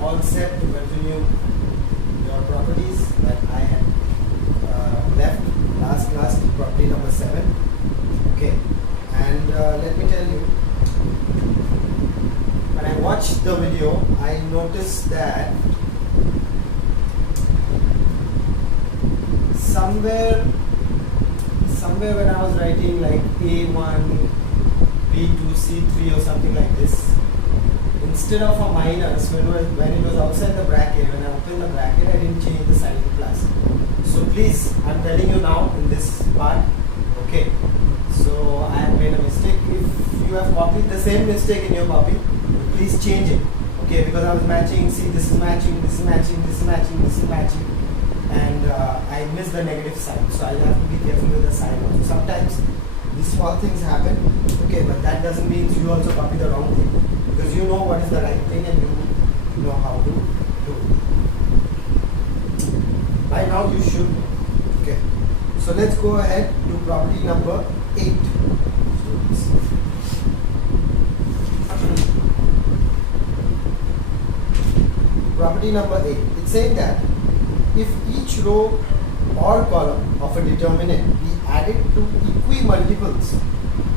all set to continue your properties that I had left last class, property number 7. Okay, and let me tell you, when I watched the video, I noticed that somewhere when I was writing like A1, B2, C3 or something like this, instead of a minus, when it was outside the bracket, when I opened the bracket, I didn't change the sign to plus. So please, I'm telling you now in this part, okay, so I have made a mistake. If you have copied the same mistake in your copy, please change it, okay, because I was matching, see, this is matching, this is matching, this is matching, this is matching, and I missed the negative sign, so I'll have to be careful with the sign also. Sometimes these small things happen, okay, but that doesn't mean you also copy the wrong thing, because you know what is the right thing and you know how to do it. By now you should know. Okay, so let's go ahead to property number 8. Students. Property number 8. It's saying that if each row or column of a determinant be added to equimultiples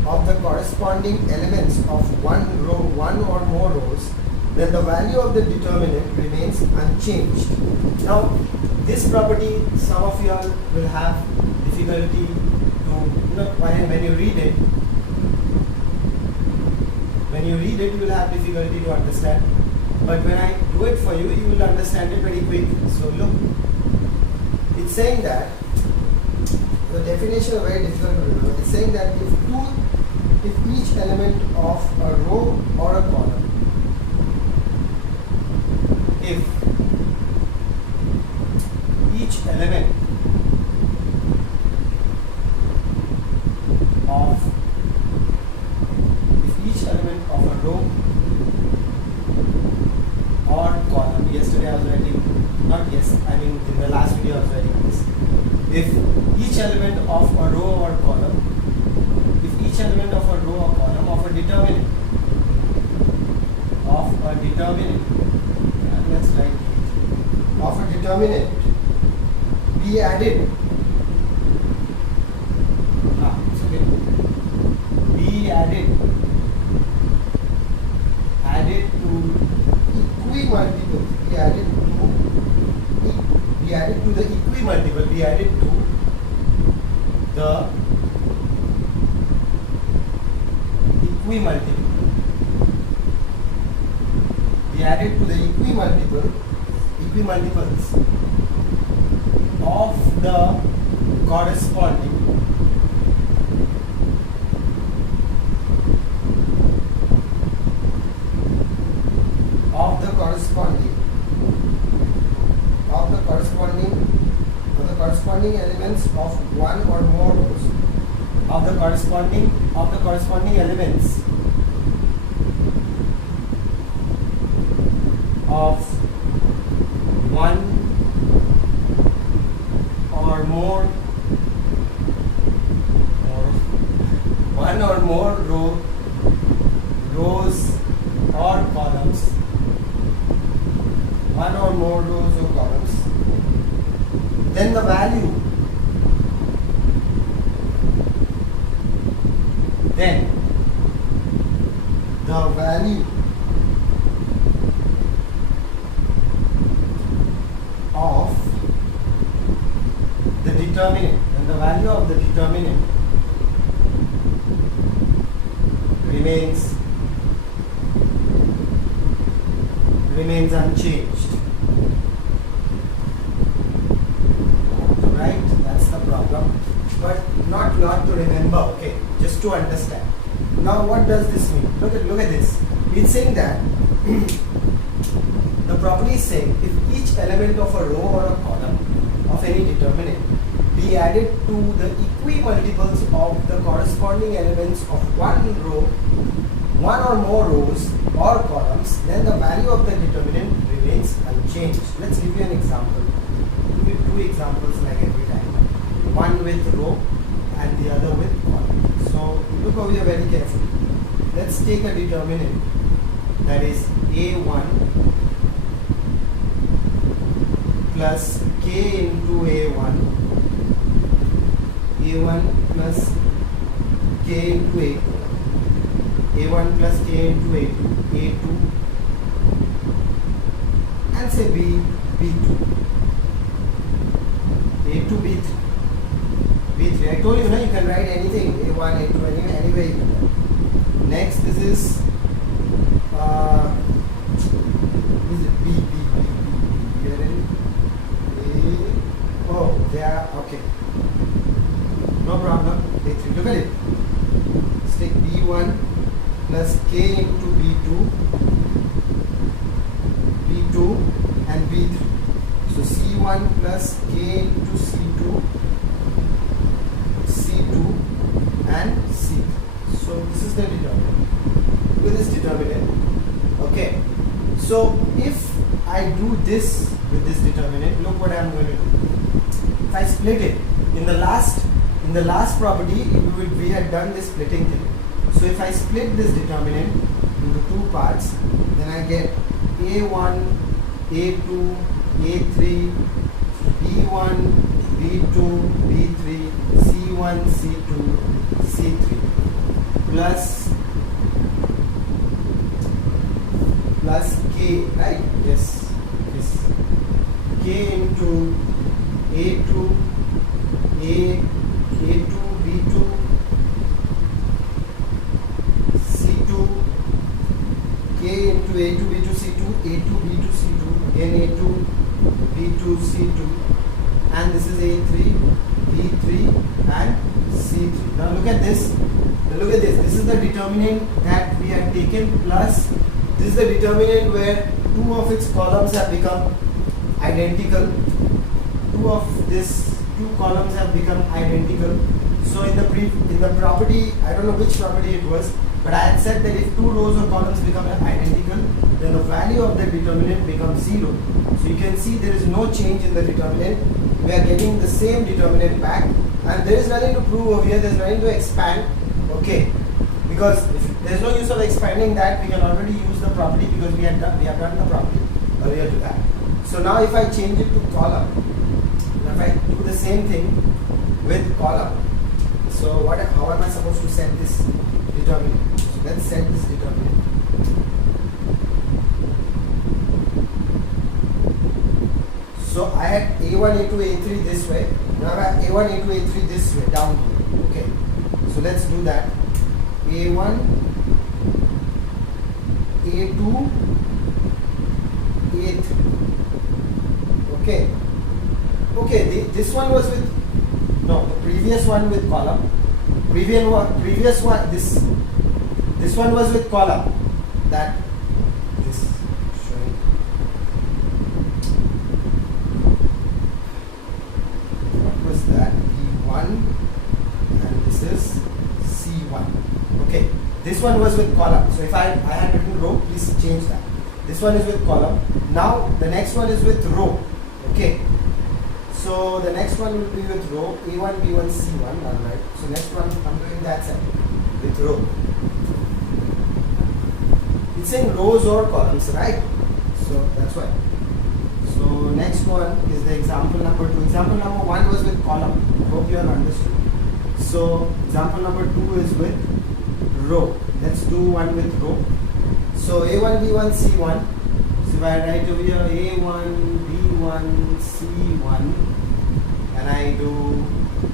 of the corresponding elements of one row, one or more rows, then the value of the determinant remains unchanged. Now, this property, some of you all will have difficulty to, when you read it, you will have difficulty to understand. But when I do it for you, you will understand it very quick. So look, it's saying that the definition is very difficult to remember. It's saying that if each element of a row or a column, if each element of a row or column, yesterday I was writing, not yes, I mean in the last video I was writing this. If each element of a row or column, of a determinant, let's write it, of a determinant be added, it's okay, be added to equimultiple, be added to the equimultiple, be added to the equimultiple, be added to the equimultiples of the corresponding elements of one or more rows, of the corresponding elements of one or more rows or columns, then the value of the determinant, remains unchanged. Right? That's the problem. But not lot to remember, okay, just to understand. Now what does this mean? Look at this. It's saying that the property is saying if each element of a row or a column of any determinant be added to the equimultiples of the corresponding elements of one row, one or more rows or columns, then the value of the determinant remains unchanged. Let's give you an example. Give you two examples like every time. One with row and the other with column. So look over here very carefully. Let's take a determinant that is A1 plus k into a1, a1 plus k into a2, a1 plus k into a2, a2, and say b2, a2, b3, b3. I told you, you can write anything, a1, a2, anyway you can write. Next, this is B. We are in A. Oh, they are okay. No problem. A3. Look at it. Let's take B1 plus K into B2, B2 and B3. So C1 plus K into C2, C2 and C3. So this is the determinant. Look at this determinant. Okay. So if I do this with this determinant, look what I am going to do. If I split it, in the last property we had done this splitting thing. So if I split this determinant into two parts, then I get A1, A2, A3, B1, B2, B3, C1, C2, C3 plus K, right? Yes. K into A2, A2, B2, C2, K into A2, B2, C2, A2, B2, C2, again A2, B2, C2, and this is A3, B3 and C3. Now look at this. This is the determinant that we have taken, plus this is the determinant where two of its columns have become identical. Two columns have become identical. So in the property, I don't know which property it was, but I had said that if two rows or columns become identical, then the value of the determinant becomes 0. So you can see there is no change in the determinant. We are getting the same determinant back, and there is nothing to prove over here. There is nothing to expand. Okay, because if there is no use of expanding that, we can already use the property because we have done the property earlier to that. So now if I change it to column, if I do the same thing with column, so how am I supposed to set this determinant? So let's set this determinant. So I had A1, A2, A3 this way. Now I have A1, A2, A3 this way, down here. Okay. So let's do that. A1, A2, A3. Okay. Okay, this one was with, no, the previous one with column. Previous one, this one was with column. That this showing. What was that? B1 and this is C1. Okay, this one was with column. So if I had written row, please change that. This one is with column. Now the next one is with row. Okay. So the next one will be with row A1, B1, C1. Alright. So next one I'm doing that side with row. It's saying rows or columns, right? So that's why. So next one is the example number 2. Example number 1 was with column. Hope you have understood. So example number 2 is with row. Let's do one with row. So A1, B1, C1. So if I write over here A1, B1, C1, and I do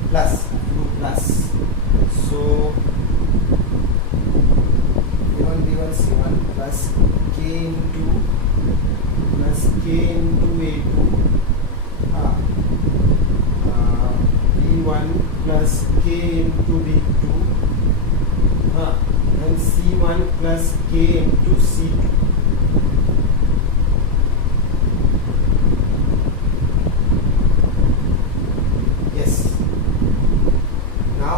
plus. So A1, B1, C1 plus K into A2. B1 plus K into B2. And C1 plus K into C2. Yes. Now,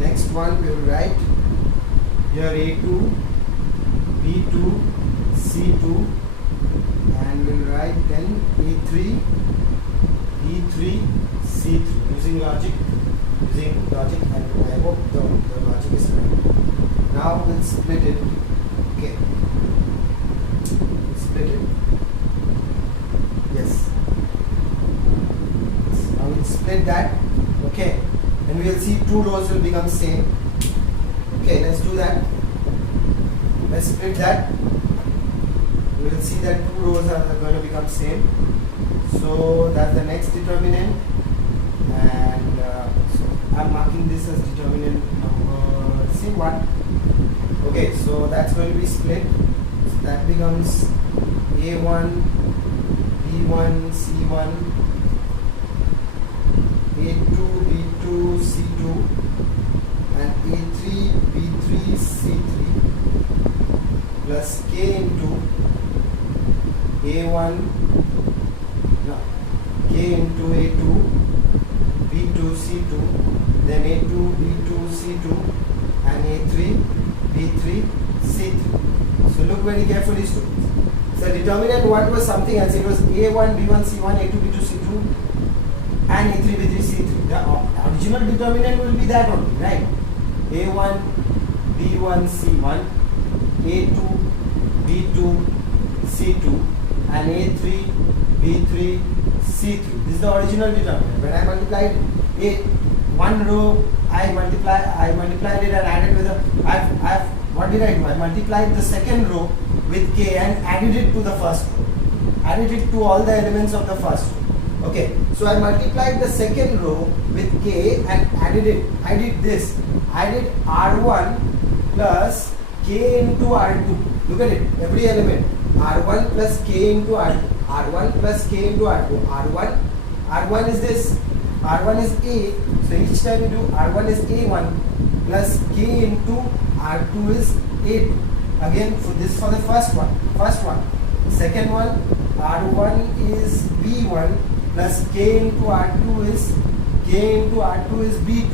next one we will write here A2, B2, C2, and we will write then A3, B3, C3 using logic, and I hope the logic is right. Now we'll split it. Okay. Split it. Yes. that. Okay, and we will see two rows will become same. Okay, let's do that. Let's split that. We will see that two rows are going to become same. So that's the next determinant, and so I'm marking this as determinant number C1. Okay, so that's going to be split. So that becomes A1, B1, C1, A2, B2, C2, and A3, B3, C3 plus K into A1, no, K into A2, B2, C2, then A2, B2, C2, and A3, B3, C3. So look very carefully, students. The determinant what was something else. It was A1, B1, C1, A2, B2, C2, and A3, B3, C3. The original determinant will be that only, right? A1, B1, C1, A2, B2, C2, and A3, B3, C3. This is the original determinant. When I multiplied one row, I multiplied it and added with what did I do? I multiplied the second row with K and added it to the first row. Added it to all the elements of the first row. Okay, so I multiplied the second row with K and added it. I did this. I did R1 plus K into R2. Look at it, every element. R1 plus K into R2. R1 plus K into R2. R1 is this. R1 is A. So each time you do R1 is A1 plus K into R2 is A2. Again for this for the first one. Second one, R1 is B1 plus K into R2 is B2.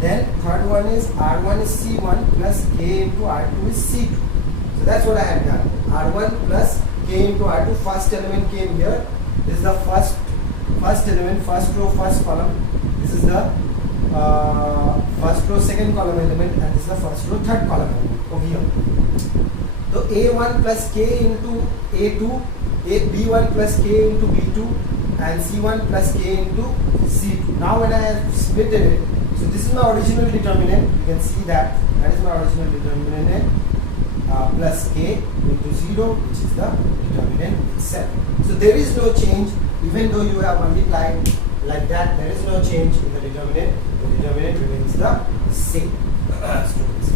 Then third one is R1 is C1 plus K into R2 is C2. So that's what I had done. R1 plus K into R2. First element came here. This is the first element, first row, first column. This is the first row, second column element, and this is the first row, third column element over here. So A1 plus K into A2, B1 plus K into B2, and C1 plus K into C2. Now when I have split it, so this is my original determinant. You can see that is my original determinant plus K into 0, which is the determinant itself. So there is no change, even though you have multiplied like that. There is no change in the determinant. The determinant remains the same. Students,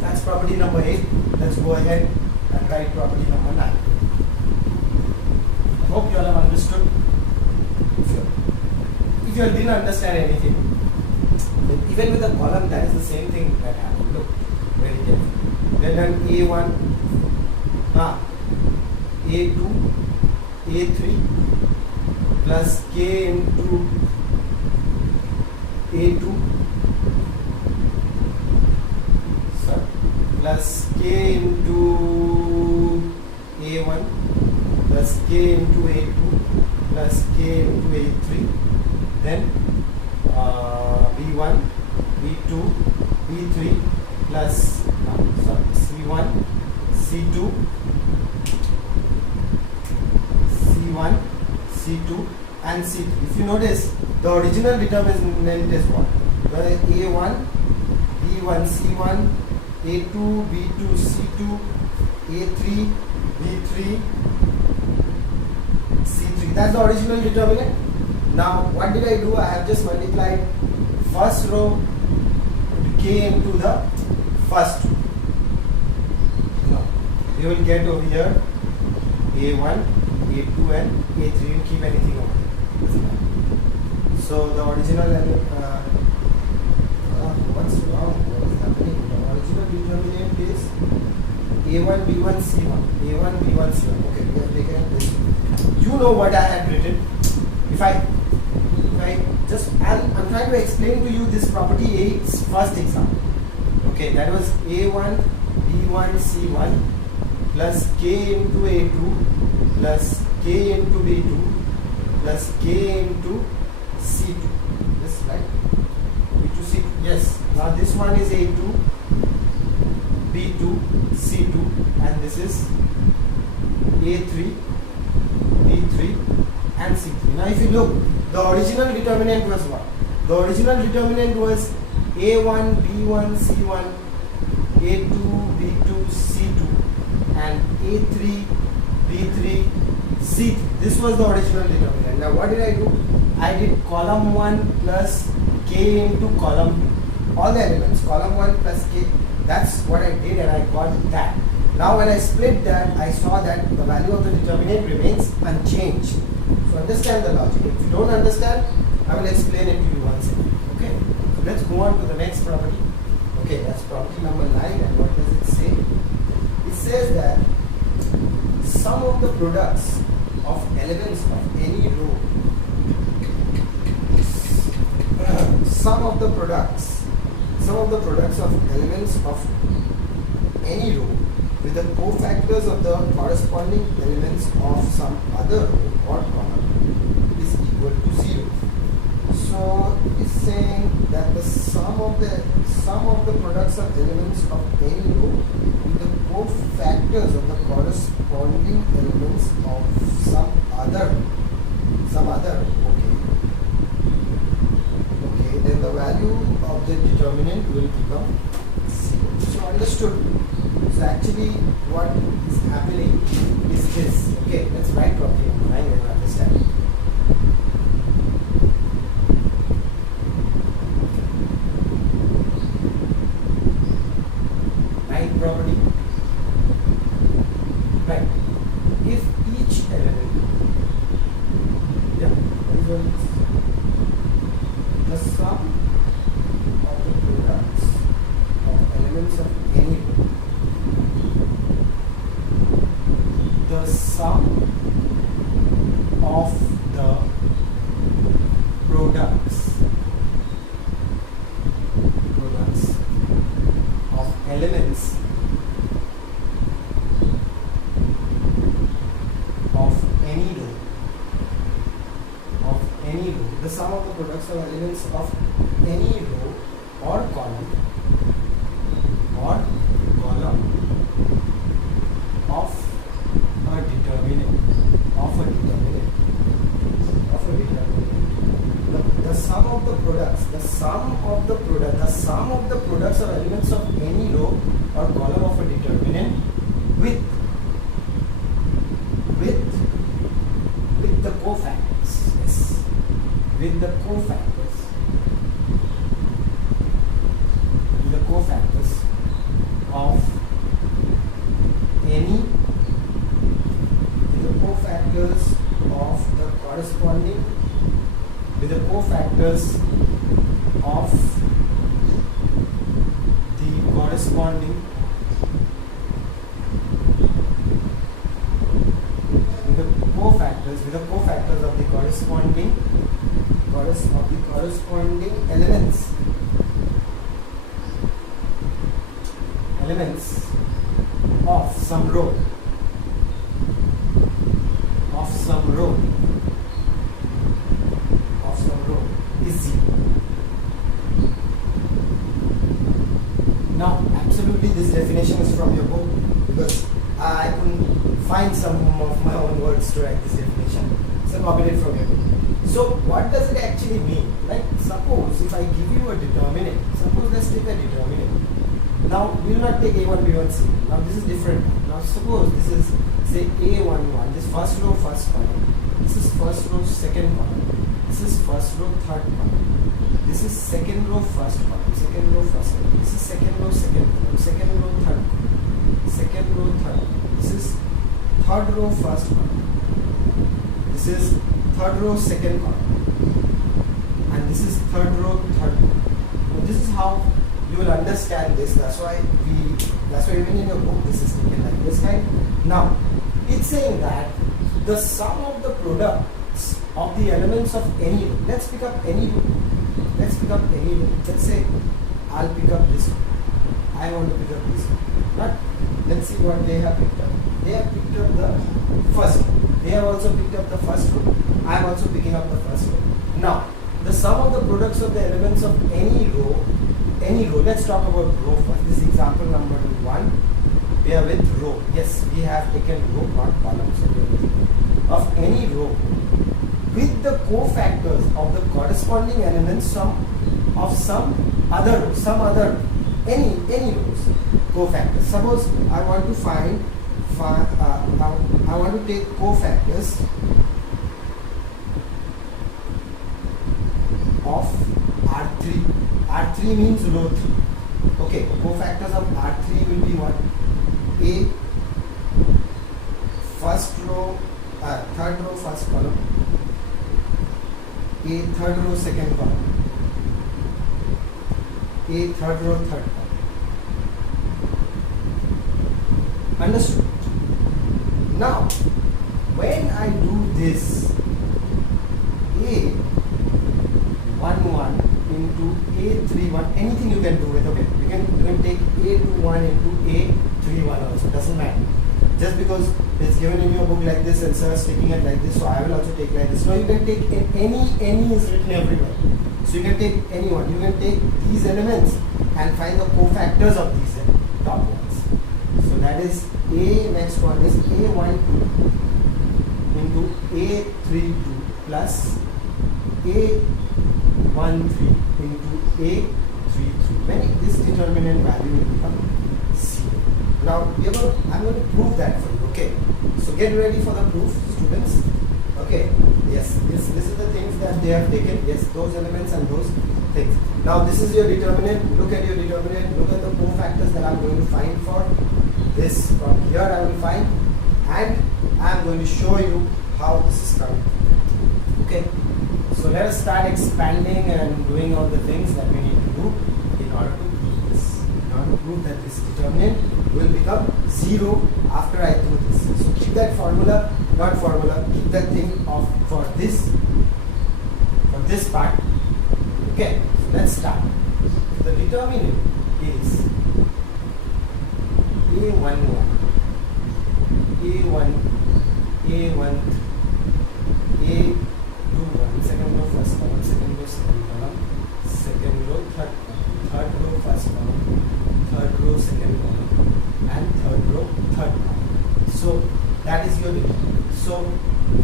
that's property number 8. Let's go ahead and write property number 9. I hope you all have understood. If you didn't understand anything, even with the column, that is the same thing that happened. Look very carefully. Then A1, A2, A3 plus K into A2 plus K into A1 plus K into A2 plus K into A3, then B1, B2, B3 plus C1, C2, C1, C2 and C3. If you notice, the original determinant is what? A1, B1, C1, A2, B2, C2, A3, B3, C3. That's the original determinant. Now what did I do? I have just multiplied first row K into the first row. Now you will get over here A1, A2 and A3. You keep anything over here. So the original what's wrong? What is happening? The original determinant is A1, B1, C1. A1, B1, C1. Okay, we have taken up this. You know what I had written. If I just, I'm trying to explain to you this property 8's first example. Okay, that was A1, B1, C1 plus K into A2 plus K into B2 plus K into C2. This, right? B2, C2. Yes. Now this one is A2, B2, C2, and this is A3, B3 and C3. Now if you look, The original determinant was what? The original determinant was A1, B1, C1, A2, B2, C2 and A3, B3, C3. This was the original determinant. Now what did I do? I did column 1 plus K into column 2. All the elements, column 1 plus K. That's what I did and I got that. Now when I split that, I saw that the value of the determinant remains unchanged. So understand the logic. If you don't understand, I will explain it to you once again. Okay? So let's move on to the next property. Okay, that's property number 9, and what does it say? It says that sum of the products of elements of any row, sum of the products of elements of any row with the cofactors of the corresponding elements of some other row or column is equal to 0. So it's saying that the sum of the products of elements of any row with the cofactors of the corresponding elements of some other okay, then the value of the determinant will become 0. So understood. So actually what is happening is this. Okay, let's write property number 9 and understand. Property, right? If each element, the sum of the products of elements of any row, the sum of the products of elements the sum of the products of elements of any row or column of a determinant the sum of the products of elements of any row or column of a determinant with the cofactors. Yes. With the cofactors of any, with the cofactors of the corresponding, with the cofactors of the corresponding, with the cofactors of the corresponding elements of some row is 0. Now absolutely this definition is from your book, because I couldn't find some of my own words to write this definition, so copied it from your book. So what does it actually mean? Like suppose if I give you a determinant, suppose let's take a determinant. Now we will not take A1, B1, C1. Now this is different. Now suppose this is say A11, this first row, first column. This is first row, second column. This is first row, third column. This is second row, first column. Second row, first column. This is second row, second column. Second row, third column. Second row, third column. This is third row, first column. This is third row, second column, and this is third row, third column. Now this is how you will understand this. That's why even in your book this is taken like this kind. Now it's saying that the sum of the products of the elements of any row. Let's pick up any row. Let's say I'll pick up this one. I want to pick up this one. But let's see what they have picked up. They have picked up the first row. They have also picked up the first row. I am also picking up the first row. Now, the sum of the products of the elements of any row, let's talk about row first. This is example number 1. We are with row. Yes, we have taken row, not column. So of any row with the cofactors of the corresponding elements of some other row, any rows cofactors. Suppose I want to find I want to take cofactors of R3. R3 means row 3. Okay, cofactors of R3 will be what? A first row, third row, first column. A third row, second column. A third row, third column. Understood? Now, when I do this, A11 into A31, anything you can do with, okay? You can take A21 into A31 also, doesn't matter. Just because it's given in your book like this and sir is taking it like this, so I will also take like this. So you can take any is written everywhere. So you can take anyone. You can take these elements and find the cofactors of these top ones. So that is next one is A12 into A32 plus A13 into A33. When this determinant value will become 0. Now I'm going to prove that for you. Okay. So get ready for the proof, students. Okay. Yes. This is the things that they have taken. Yes, those elements and those things. Now this is your determinant. Look at your determinant. Look at the cofactors that I'm going to find for this. From here I will find, and I am going to show you how this is coming. Okay. So let us start expanding and doing all the things that we need to do in order to prove this. In order to prove that this determinant will become 0 after I do this. So keep that formula, keep that thing off for this part. Okay, so let's start. The determinant is A11, A1, A1, A21, second row, first column, second row, second column, second row, third row, first column, third row, second column, and third row, third column. So that is your determinant. So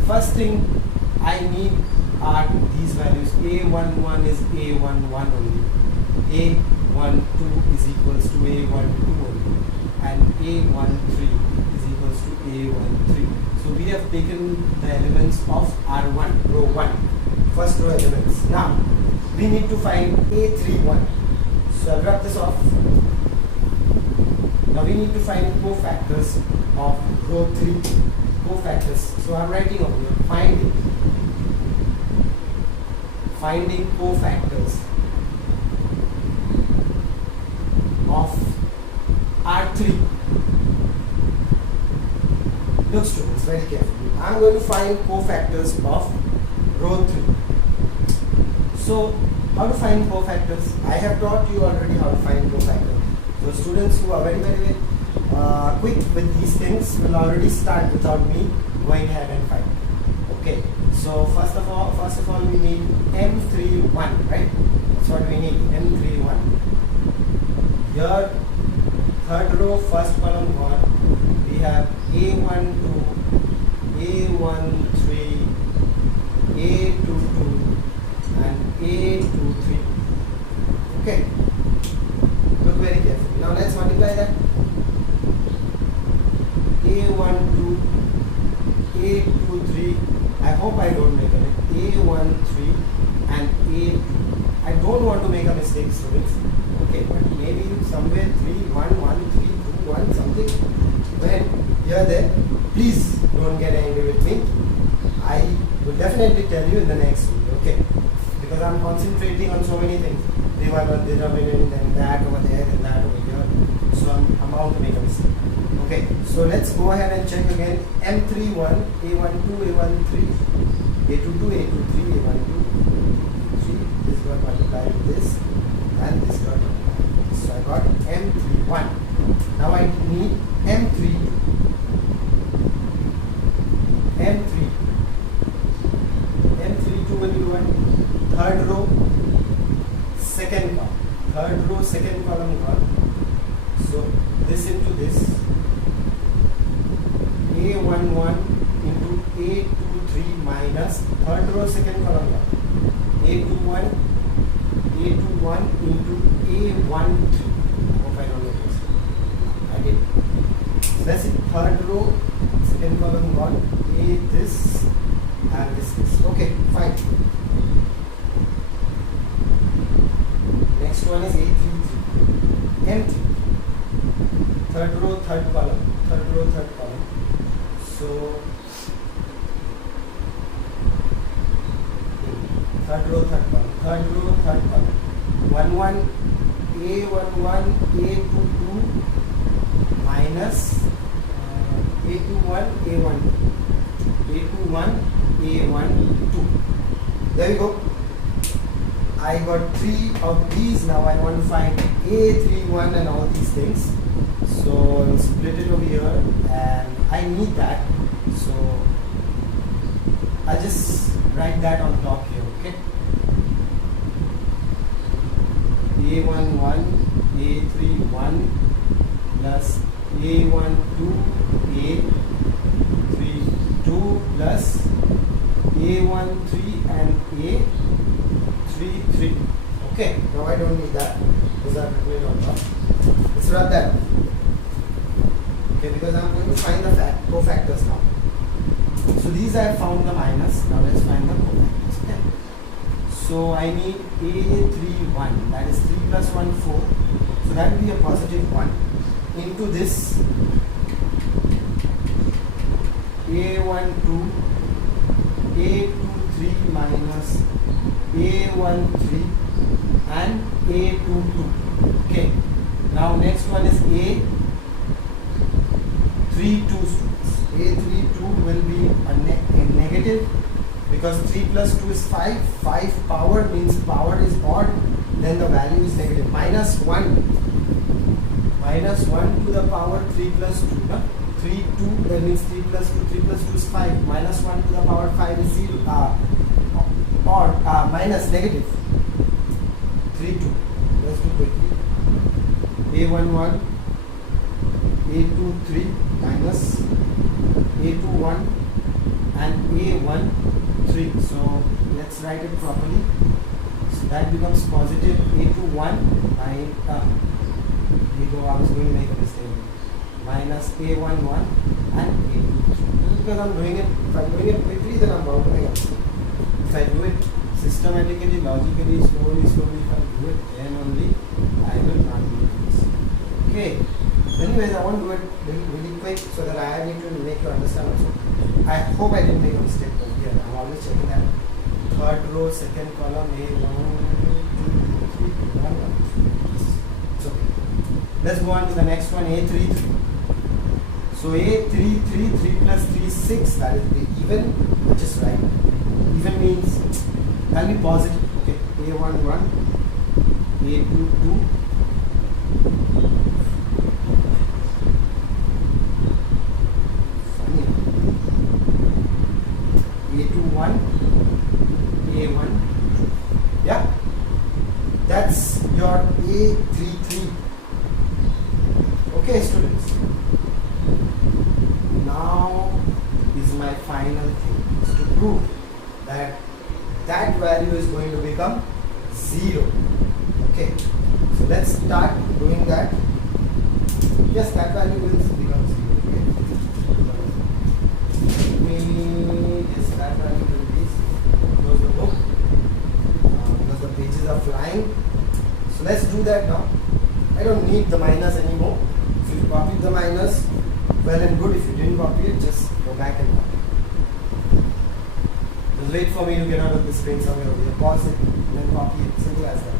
first thing I need are these values. A11 is A11 only, A12 is equals to A12 only, and A13 is equals to A13. So we have taken the elements of R1, row 1, first row elements. Now we need to find A31. So I'll wrap this off. Now we need to find cofactors of row 3. Cofactors. So I'm writing over here, finding cofactors of R3. Look students, very carefully. I'm going to find cofactors of row 3. So how to find cofactors? I have taught you already how to find cofactors. So students who are very quick with these things will already start without me going ahead and find. Okay. So first of all we need M31, right? That's what we need, M31. Here, third row, first column gone. We have A12, A13, A22, and A23. Okay. Look very carefully. Now let's multiply that. A12, A23. I hope I don't make a mistake. A13 and A2. I don't want to make a mistake, students. Okay, but maybe somewhere 3, 1, 1, 3, 2, 1, something. When you're there, please don't get angry with me. I will definitely tell you in the next video, okay? Because I'm concentrating on so many things. They were not determinant, then that over there, and that over here. So I'm bound to make a mistake. Okay, so let's go ahead and check again. M31, A12, A13, A22, A23, A12, A23. This got multiplied with this, and this got multiplied with this. So I got M31. Now I need M32. M3. M32 will be what? Third row, second column. Third row, second column gone. So this into this. A11, into A23 minus third row second column A21 into A13. I hope I don't know this. I did. So that's it. Third row second column gone. A this and this. Okay, fine. Next one is A33. Empty. Third row third column. So third row third column. 1 A11 A22 minus A21 A12. There we go. I got 3 of these. Now I want to find A31 and all these things. So I'll split it over here, and I need that. So I'll just write that on top here. Okay. A11 A31 plus A12 A32 plus A13 and A33. Okay, now I don't need that. Those are written on top. Let's write that. Okay, because I'm going to find the cofactors now. So these I have found the minus. Now let's find the cofactors. Okay. So I need A31, that is 3 plus 1, 4. So that will be a positive 1 into this A12, A23 minus A13 and A22. Okay. Now next one is A32 students. A32 will be a negative, because 3 plus 2 is 5. 5 power means power is odd, then the value is negative. Minus 1. Minus 1 to the power 3 plus 2. No? 3, 2, that means 3 plus 2. 3 plus 2 is 5. Minus 1 to the power 5 is 0. Minus negative. 3, 2. Let's do quickly. A11, A23 minus A21 and A13. So let's write it properly. So that becomes positive A21 I was going to make a mistake. Minus A11 and A23. Because I'm doing it, if I'm doing it quickly, then I'm bound to make a mistake. If I do it systematically, logically, slowly, if I do it, then only I will not do this. Okay. Anyways, I want to do it really quick so that I need to make you understand also. I hope I didn't make a mistake over here. I'm always checking that. Third row, second column, A1, 2, 3, 1. It's okay. Let's go on to the next one, A33. So A33, 3 plus 3 is 6. That is the even, which is right. Even means that will be positive. Okay. A11, A22. A21, A1, yeah, that's your A33. Okay, students. Now is my final thing, is to prove that that value is going to become 0. Okay, so let's start doing that. Yes, that value will become 0. Yes, that value will be close the book because the pages are flying. So let's do that now. I don't need the minus anymore. If you copied the minus, well and good. If you didn't copy it, just go back and copy it. Just wait for me to get out of the screen somewhere over here. Pause it and then copy it. Simple as that.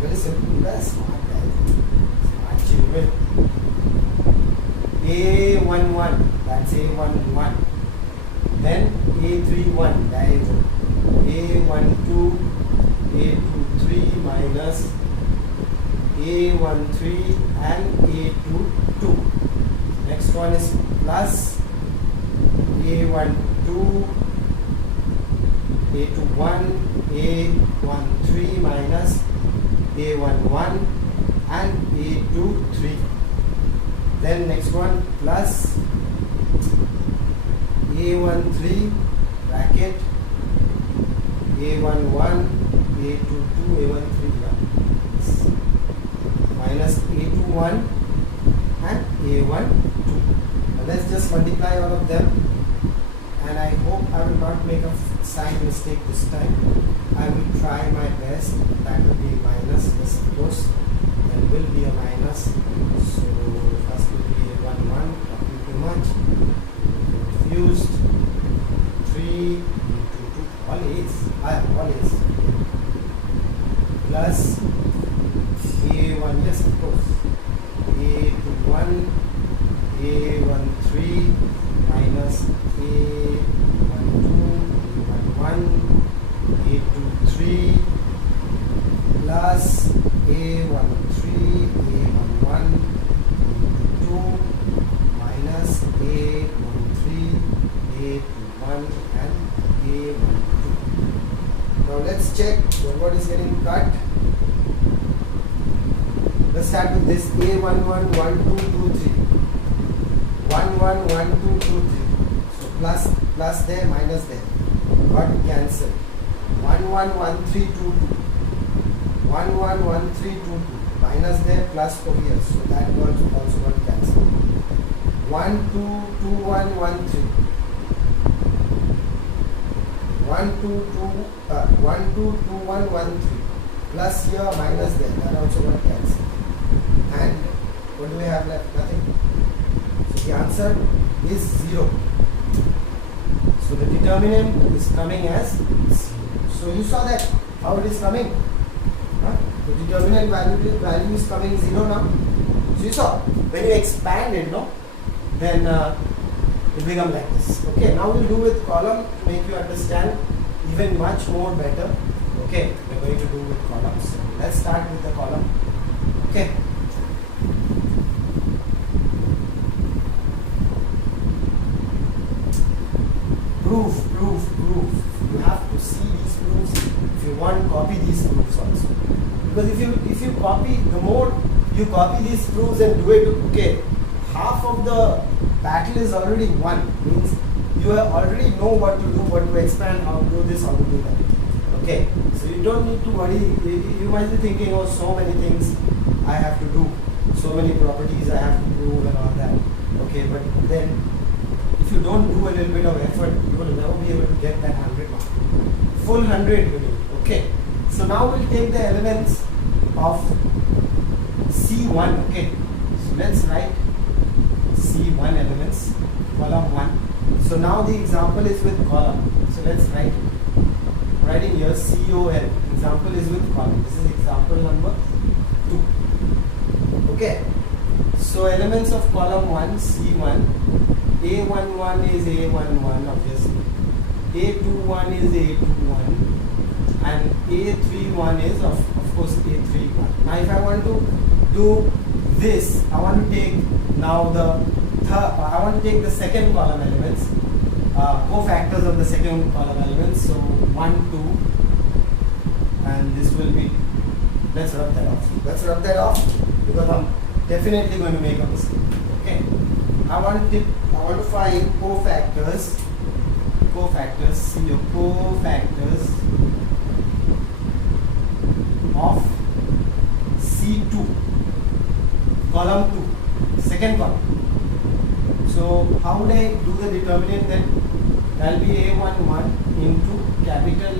Very simple. You guys smart guys. Smart children. A11, that's A11. Then A31, that is A12, A23 minus A13 and A22. Next one is plus A12, A21, A13 minus A11 and A23. Then next one plus A12, A13 bracket A11 A22 A13 minus A21 and A12. Now let's just multiply all of them, and I hope I will not make a sign mistake this time. I will try my best. That will be minus, yes, of course. There will be a minus. So first will be A11, talking too much. Confused. 3 into 2, all A's. All A's. Plus A1, yes, of course. A21, A13 minus A12, A11, A23 plus A13, A11, A22 minus A13, A21 and A12. Now let's check what is getting cut. Let's start with this A11, 1, 2, 2, 3. 1, 1, 1, 2, 2, 3. So plus there, minus there. Got cancelled. 1, 1, 1, 3, 2, 2. 1, 1, 1, 3, 2, 2. Minus there, plus over here. So that got also got cancelled. 1, 2, 2, 1, 1, 3. 1, 2, 2, 1, 2, 2, 1, 1, 3. Plus here, minus there. That also got cancelled. And what do we have left? Nothing. So the answer is 0. So the determinant is coming as 0. So you saw that how it is coming. The determinant value is coming 0 now. So you saw when you expand it, no, then it becomes like this. Okay. Now we'll do with column to make you understand even much more better. Okay. We're going to do with columns. So let's start with the column. Okay. Proof. You have to see these proofs. If you want, copy these proofs also. Because if you copy, the more you copy these proofs and do it, okay, half of the battle is already won. Means you already know what to do, what to expand, how to do this, how to do that. Okay, so you don't need to worry. You might be thinking, oh, so many things I have to do, so many properties I have to prove and all that. Okay, but then if you don't do a little bit of effort, you will never be able to get that 100 mark. Full 100 you need. Okay. So now we'll take the elements of C1. Okay. So let's write C1 elements, column 1. So now the example is with column. So let's write. Writing here COL. Example is with column. This is example number 2. Okay. So elements of column 1, C1. A11 is A11 obviously, A21 is A21, and A31 is of course A31. Now if I want to do this, I want to take now I want to take the second column elements, cofactors of the second column elements. So 1, 2, and this will be, let's rub that off because I'm definitely going to make a mistake. Okay. I want to find cofactors, see your cofactors of C2, column 2, second column. So how would I do the determinant then? That will be A11 into capital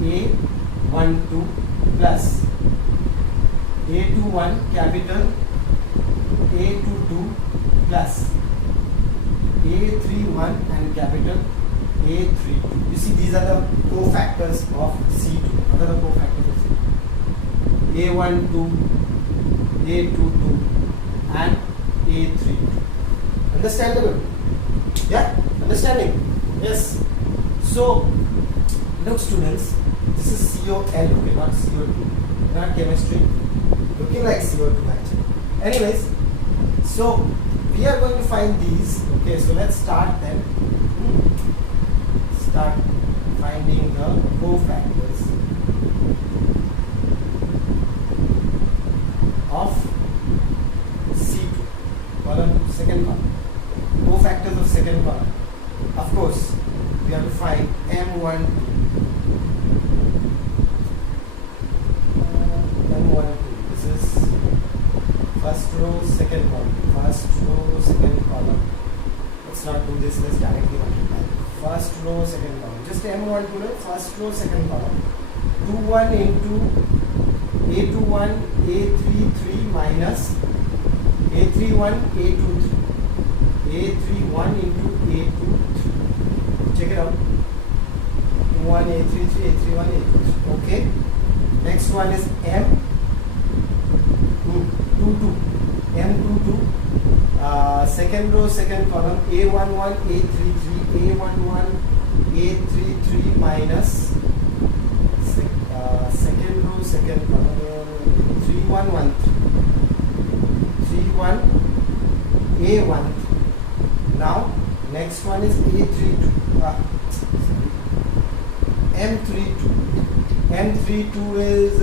A12 plus A21 capital A22 plus A31 and capital A32. You see, these are the cofactors of C2. What are the cofactors of C2? A12, A22 and A32. Understandable? Yeah? Understanding? Yes. So, look students, this is COL, okay, not CO2. Not chemistry. Looking like CO2 actually. Anyways, so we are going to find these. Okay, so let's start then. Start finding the cofactors of C2, column, second column. Cofactors of second column. of course we have to find M1 M12. This is first row, second column. First row, second column. Let's not do this, let's directly multiply. First row, second column. Just M12, first row, second column. 21 into A21, A33 minus A31, A23. A31 into A23. Check it out. 21, A33, A31, A23. Okay. Next one is M22. M22. Second row, second column. A11, A33, A11, A33 minus second row, second column. 3113. 31 A1. Now next one is A32. M32. M32 is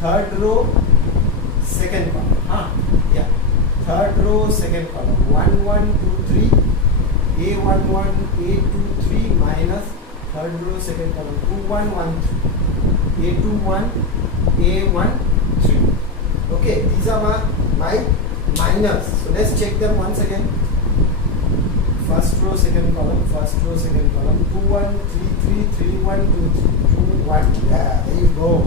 third row, second column. Yeah, third row, second column. 1 1 2 3. A11, A23 minus third row, second column. 2 1 1 3. A21, A13. Okay, these are my minors. So let's check them once again. First row, second column. First row, second column. 2 1 3 3 3 1 2 3 2 1. Yeah, there you go.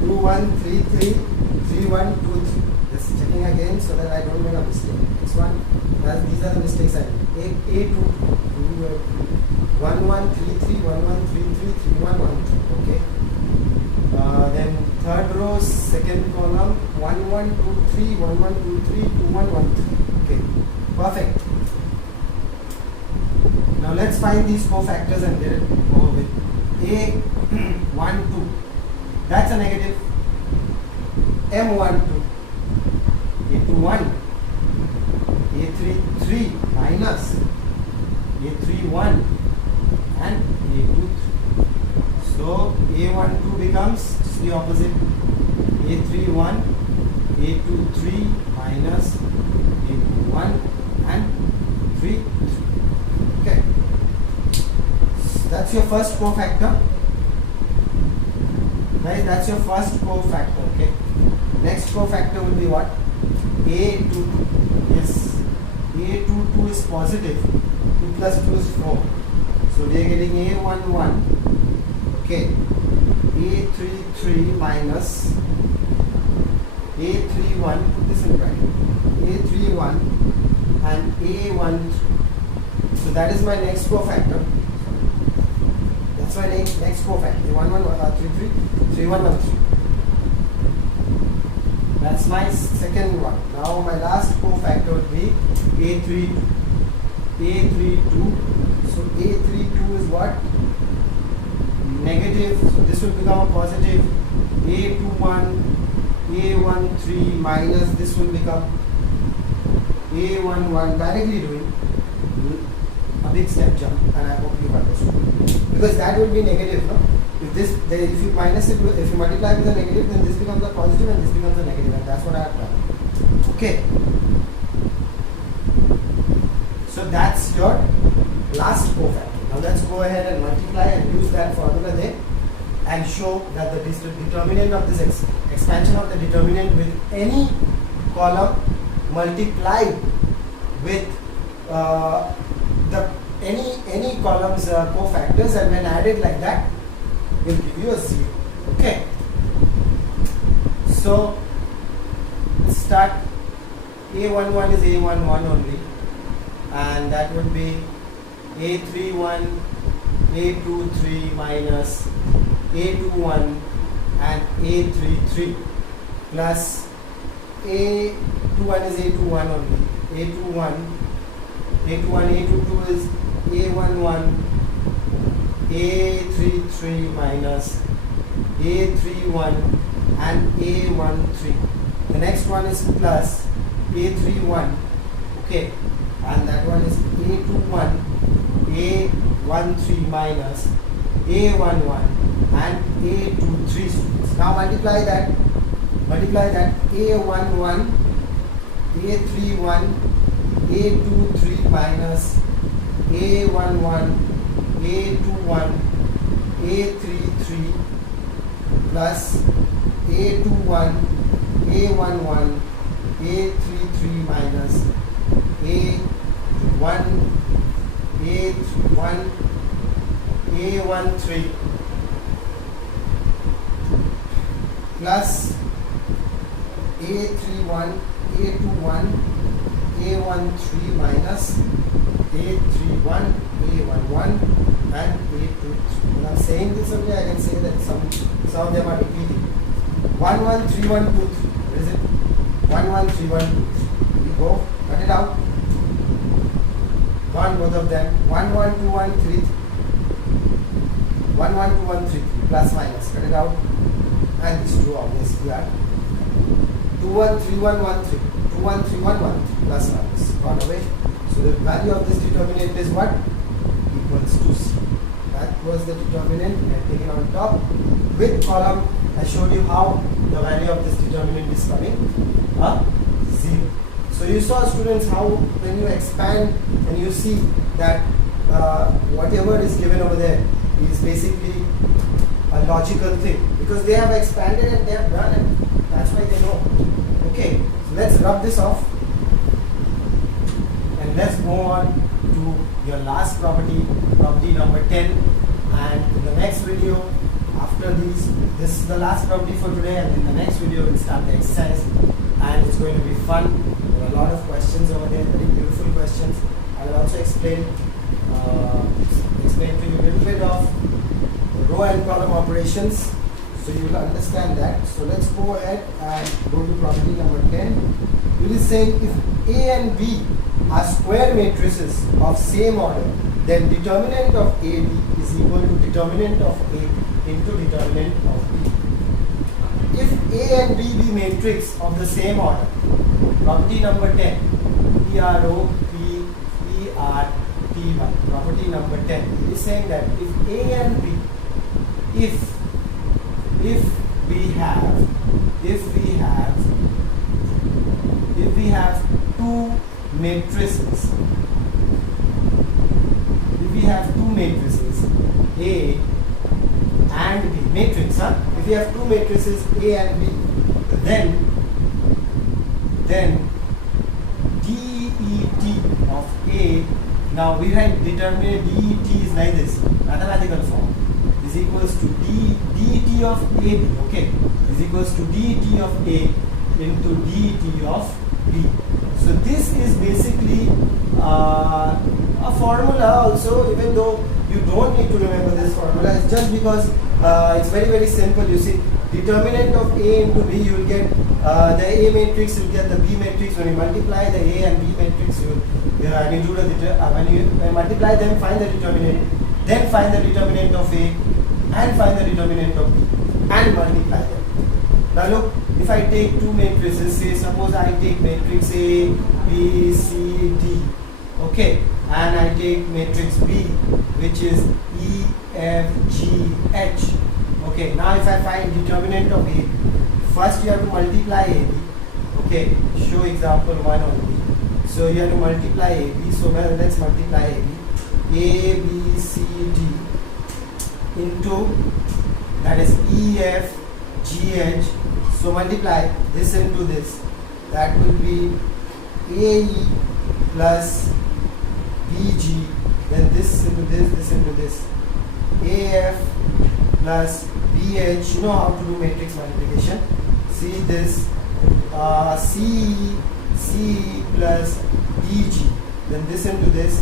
2 1 3 3 3 1 2 3. Just checking again so that I don't make a mistake. Next one. These are the mistakes I made. A2 1 1 3 3 1 1 3 3 3 1 1 3. Okay. Then third row, second column. 1 1 2 3 1 1 2 3 2 1 1 3. Okay. Perfect. Now let's find these cofactors and get it over with. A12, that's a negative. M12, A21, A33 minus A31 and A23. So A12 becomes just the opposite. A31, A23 minus A21 and 3. Okay. So that's your first cofactor. Right, that's your first cofactor. Okay. Next cofactor will be what? A22. Yes. A22 is positive. 2 plus 2 is 4. So we are getting A11. Okay. A33 minus A31. Put this in bracket. A31 and A13. So that is my next cofactor. That's my next cofactor. 1 1 3 3 3 1 1 3. That's my second one. Now my last cofactor would be A32. A32. So A32 is what? Negative. So this will become a positive. A21, A13 minus this will become A11. Directly doing a big step jump, and I hope you understood. Because that will be negative, no? If you minus it, if you multiply with a negative, then this becomes a positive and this becomes a negative, and that's what I have done. Okay. So that's your last cofactor. Now let's go ahead and multiply and use that formula there and show that the determinant of this expansion of the determinant with any column multiplied with any column's cofactors, and when added like that will give you a 0. Okay. So let's start. A11 is A11 only, and that would be A31, A23 minus A21 and A33 plus A21 is A21 only. A21, A22 is A11, A33 minus A31 and A13. The next one is plus A31, okay, and that one is A21, A13 minus A11 and A23 students. Now multiply that A11, A31, A23 minus A11, A21, A33 plus A21, A11, A33 minus A1, A31, A13 plus A31, A21, A13 minus A31, A11 and A23. When I'm saying this only, I can say that some of them are repeating. 1 1 3 1 2 3. What is it? 1 1 3 1 2 3. We go, cut it out. 1 both of them. 1 1 2 1 3 3. 1 1 2 1 3 3. Plus minus. Cut it out. And these two obviously are 2 1 3 1 1 3. 2 1 3 1 1 3. Plus minus. Gone away. So the value of this determinant is what? Equals to C. That was the determinant. We are taking on top with column. I showed you how the value of this determinant is coming up 0. So you saw, students, how when you expand and you see that whatever is given over there is basically a logical thing, because they have expanded and they have done it. That's why they know. Okay, so let's rub this off and let's go on to your last property, property number 10. And in the next video, after this is the last property for today, and in the next video we'll start the exercise, and it's going to be fun. There are a lot of questions over there, very beautiful questions. I will also explain to you a little bit of the row and column operations, so you will understand that. So let's go ahead and go to property number 10. It is saying if A and B are square matrices of same order, then determinant of AB is equal to determinant of A into determinant of B. If A and B be matrix of the same order, property number 10, PRO, P, ER, T1, property number 10, it is saying that if A and B, if we have two matrices, A and B, matrix, if we have two matrices A and B, then DET of A, now we write determinant DET is like this, mathematical form, is equals to DET of AB, okay, is equals to DET of A into DET of B. So this is basically a formula also, even though you don't need to remember this formula. It's just because it's very simple. You see, determinant of A into B, you will get the A matrix, you will get the B matrix. When you multiply the A and B matrix, when you multiply them, find the determinant, then find the determinant of A and find the determinant of B and multiply them. Now look, if I take two matrices, say suppose I take matrix A, B, C, D, okay, and I take matrix B, which is E, F, G, H. Okay, now if I find determinant of A, first you have to multiply AB. Okay, show example 1 only. So you have to multiply AB. So well, let's multiply AB. A, B, C, D into, that is E, F, G, H. So multiply this into this. That will be AE plus BG, then this into this into this. AF plus BH, you know how to do matrix multiplication. See this, CE plus DG, then this into this,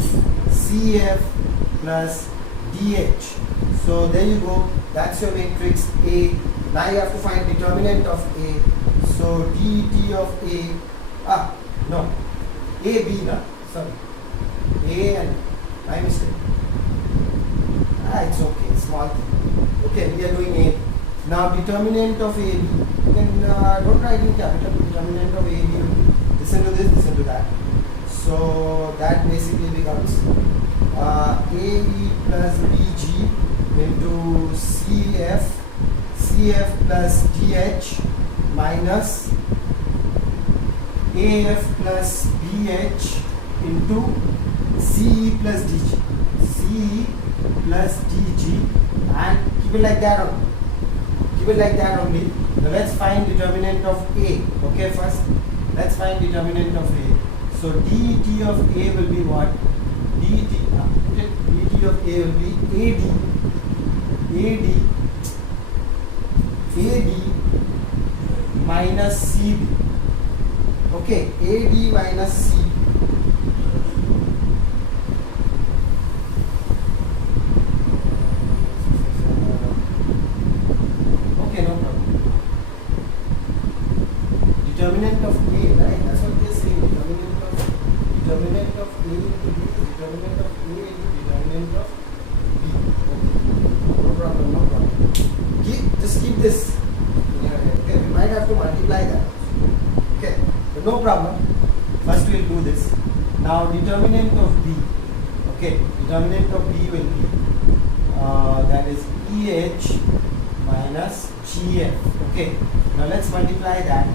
CF plus DH. So there you go, that's your matrix A. Now you have to find determinant of A. So DET of A, AB now, sorry. A and my mistake. It's okay, small thing. Okay, we are doing A. Now determinant of AB. You can don't write in capital. Determinant of AB will be this into this, this into that. So that basically becomes AE plus BG into CF plus DH minus AF plus BH into CE plus DG. CE plus DG, and keep it like that only. Keep it like that only. Now let's find determinant of A. Okay, first let's find determinant of A. So DET of A will be what? DET of A will be AD minus CB. Okay, AD minus CB. Okay, no problem. Determinant of A, right? That's what they are saying. Determinant of A into B is determinant of A into determinant of B. Okay. No problem, no problem. Just keep this in your head. Okay, we might have to multiply that. Okay, but no problem. First we'll do this. Now determinant of B. Okay, determinant of B will be that is EH minus GF. Okay, now let's multiply that.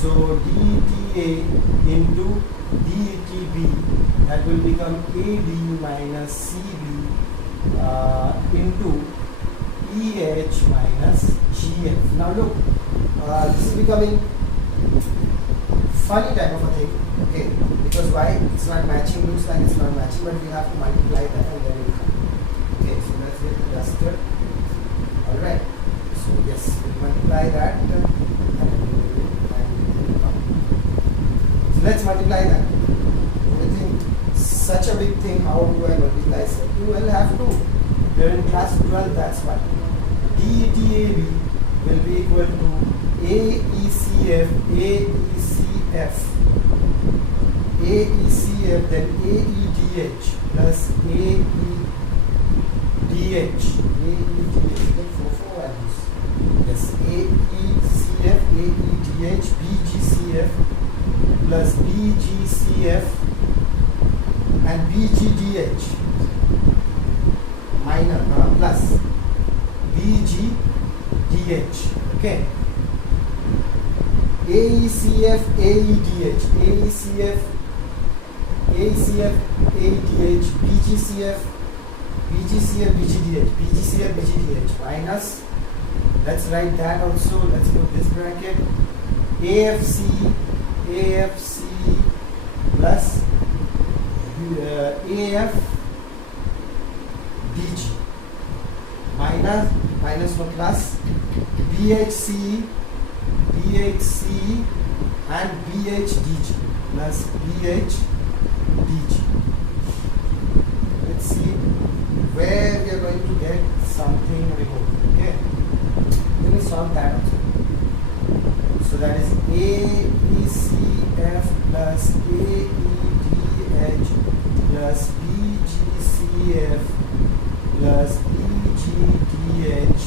So DETA into DETB, that will become AD minus CB into EH minus GF. Now look, this is becoming funny type of a thing. Okay, because why? It's not matching, looks like it's not matching, but we have to multiply that and then it will come. Okay, so let's get the duster. Alright, so yes, we'll multiply that and it will come. So let's multiply that. I think such a big thing, how do I multiply? So you will have to. You're in class 12, that's why. DETAB will be equal to AECF, then AEDH plus AEDH, then four values. Yes, AECF, AEDH, BGCF plus BGCF and BGDH minus plus BGDH. Okay. AECF, AEDH, AECF, AEDH, BGCF, BGDH, BGDH minus, let's write that also, let's put this bracket, AFC plus AF DG minus no plus BHC and BHDG plus BHDG. Let's see where we are going to get something removed. Okay, we will solve that also. So that is AECF plus AEDH plus BGCF plus BGDH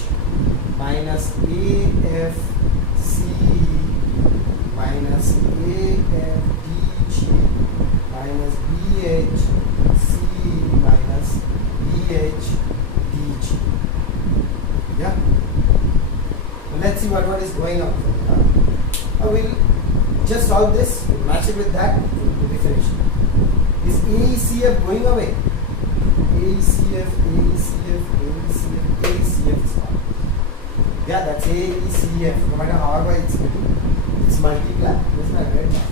minus AFC minus AFDG minus BHC minus BHDG. Yeah. So let's see what is going on. Now we'll just solve this, we'll match it with that, we'll be finished. Is AECF going away? AECF is gone. Yeah, that's AECF. No matter however it's written, it's multiply. This is my red mark.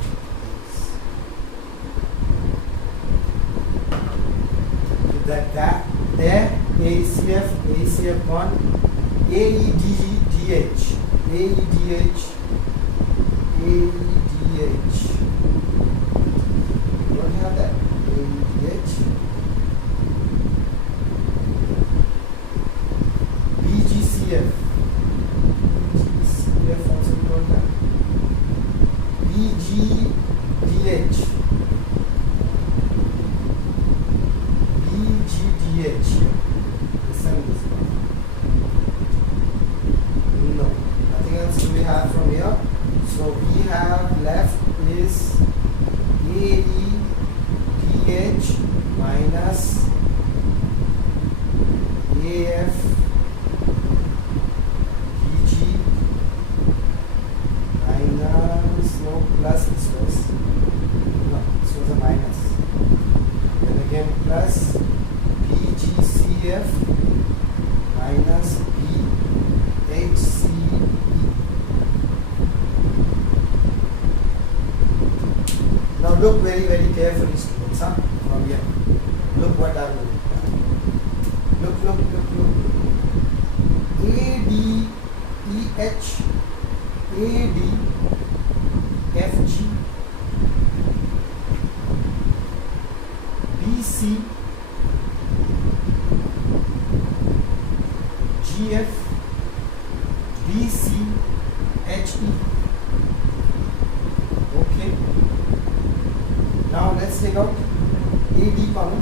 That there AECF gone. AEDH. We don't have that. AEDH. BGCF also we don't have. BGDH. This one. No. Nothing else do we have from here. So we have left is AEDH minus AF DG minus no plus this was a minus. again plus BGCF minus BHCE. Now look very carefully, students, huh? From here. Look what I'm doing. Look. ADEH, ADFG, BC, GF, BCHE. Okay. Now let's take out AD common.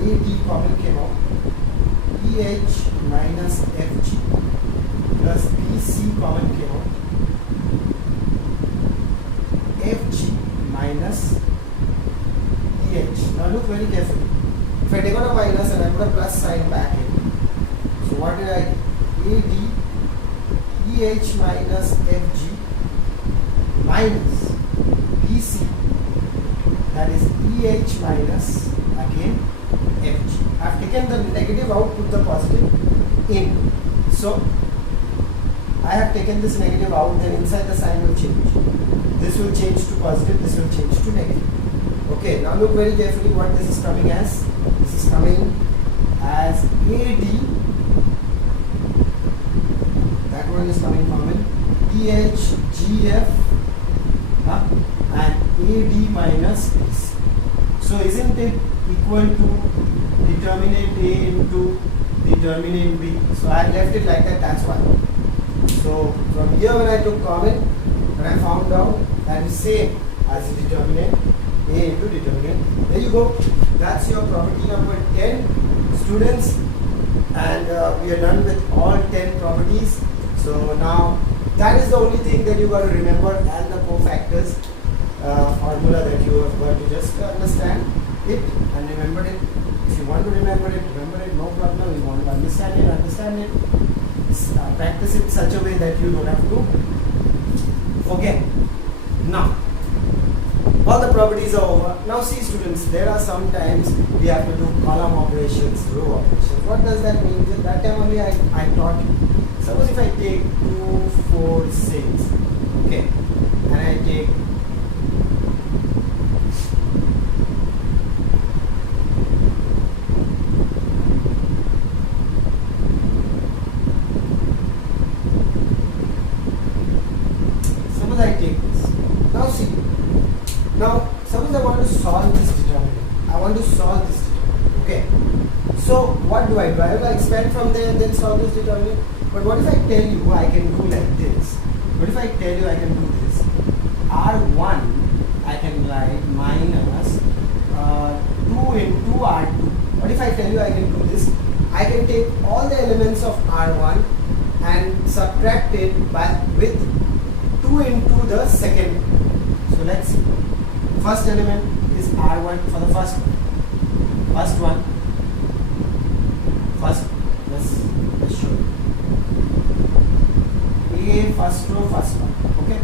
AD common came out. EH minus FG plus BC common came out. FG minus EH. Now look very carefully. If I take out a minus and I put a plus sign back in, so what did I get? AD EH minus FG minus BC, that is EH minus again FG. I have taken the negative out, put the positive in. So I have taken this negative out, then inside the sign will change. This will change to positive, this will change to negative. Okay, now look very carefully what this is coming as. This is coming as AD, that one is coming common, EHGF and AD minus BC. So isn't it equal to determinant A into determinant B? So I left it like that, that's why. So from here when I took common, when I found out that is same as the determinant A into determinant. There you go. That's your property number 10, students. And we are done with all 10 properties. So now that is the only thing that you got to remember, and the cofactors formula that you have got to just understand it and remember it. If you want to remember it, no problem. You want to understand it. Practice it such a way that you don't have to forget. Now, all the properties are over. Now see, students, there are sometimes we have to do column operations, row operations. What does that mean? That time only I taught you. Suppose if I take 2, 4, 6, okay, and I take this. Now see, now suppose I want to solve this determinant. Okay. So what do? I have to expand from there and then solve this determinant. But what if I tell you I can do like this? What if I tell you I can do this? R1 I can write minus 2 into R2. What if I tell you I can do this? I can take all the elements of R1 and subtract it with 2 into the second. So let's see. First element is R1 for the first one. Let's show you. A first row, first one. Okay.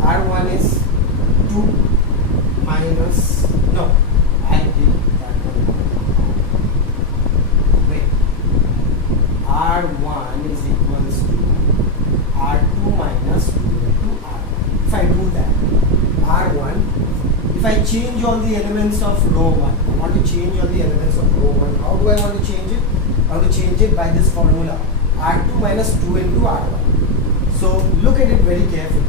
R1 is 2 minus, no, I did that one. Wait. R1 is equals to R2 minus 2 into R1. If I do that, R1, if I change all the elements of row 1, I want to change all the elements of row 1. How do I want to change it? I want to change it by this formula, R2 minus 2 into R1. So look at it very carefully.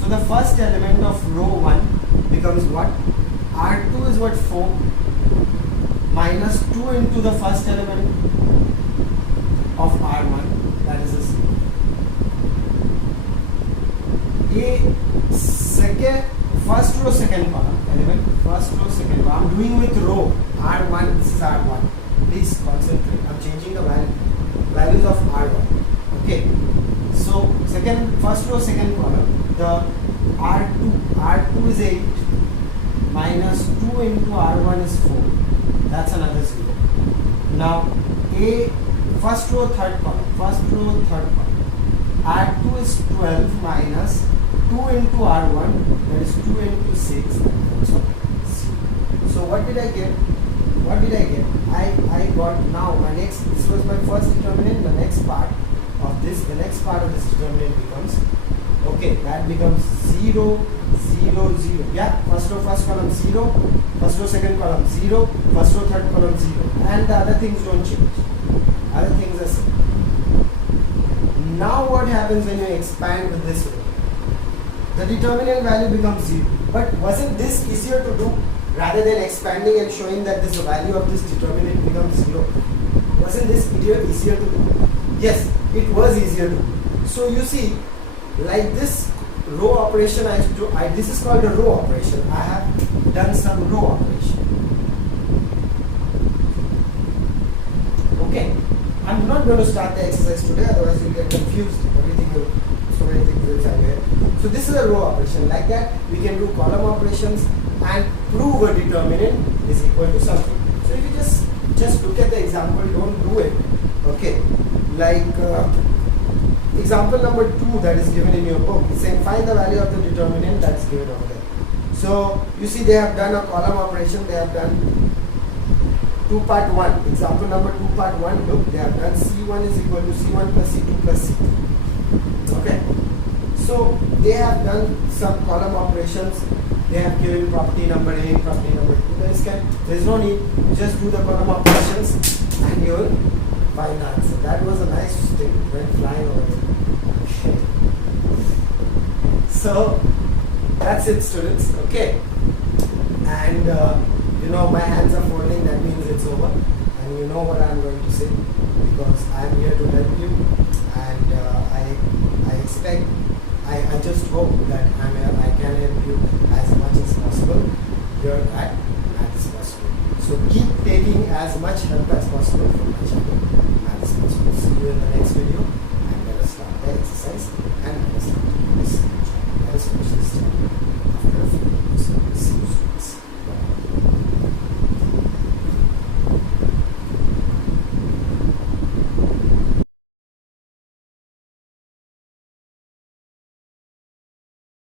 So the first element of row 1 becomes what? R2 is what? 4 minus 2 into the first element of R1, that is this. First row, second column element, first row, second column. I'm doing with row R1, this is R1. Please concentrate. I'm changing the values of R1. Okay. So first row, second column, the R2 is 8 minus 2 into R1 is 4. That's another 0. Now first row, third column. R2 is 12 minus 2 into R1, that is 2 into 6, also 0. So what did I get? What did I get? I got now my next, this was my first determinant, the next part of this determinant becomes, okay, that becomes 0, 0, 0. Yeah, first row first column 0, first row second column 0, first row third column 0. And the other things don't change. Other things are same. Now what happens when you expand with this row? The determinant value becomes 0. But wasn't this easier to do? Rather than expanding and showing that this value of this determinant becomes 0. Wasn't this easier to do? Yes, it was easier to do. So you see, like this row operation, this is called a row operation. I have done some row operation. Okay, I'm not going to start the exercise today, otherwise you'll get confused. So many things inside here. So this is a row operation. Like that, we can do column operations and prove a determinant is equal to something. So if you just look at the example, don't do it. Okay, like example number 2 that is given in your book is saying find the value of the determinant that's given over there. So you see they have done a column operation. They have done 2 part 1. Example number 2 part 1. Look, they have done C1 is equal to C1 plus C2 plus C2. Okay. So they have done some column operations. They have given property number A, property number 2. There is no need. You just do the column operations and you will find the answer. That was a nice thing. Went flying over there. Okay. So that's it, students. Okay. And you know my hands are folding. That means it's over. And you know what I'm going to say because I'm here to help you. And I expect. I just hope that I can help you as much as possible here at Maths Possible. So keep taking as much help as possible from my channel, Maths Possible. See you in the next